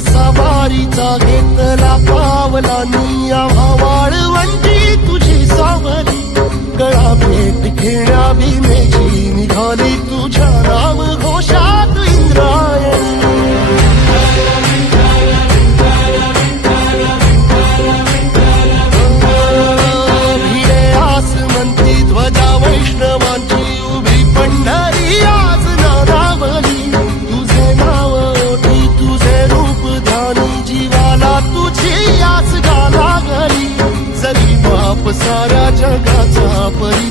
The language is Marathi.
सवारीचा घेतला पावलांनी आम्हा वाळवंटी तुझी सावली गळा भेट घेण्या भीमेची निघाली तुझ्या नाम घोषात इंद्रायणी भिडे आसमंती ध्वजा वैष्णवांची उभी पंढरी आज नादावली तुझे नाव ओठी तुझे रूप ध्यानी जीवाला तुझी आस गाला गली जरी बाप साऱ्या जगाचा परी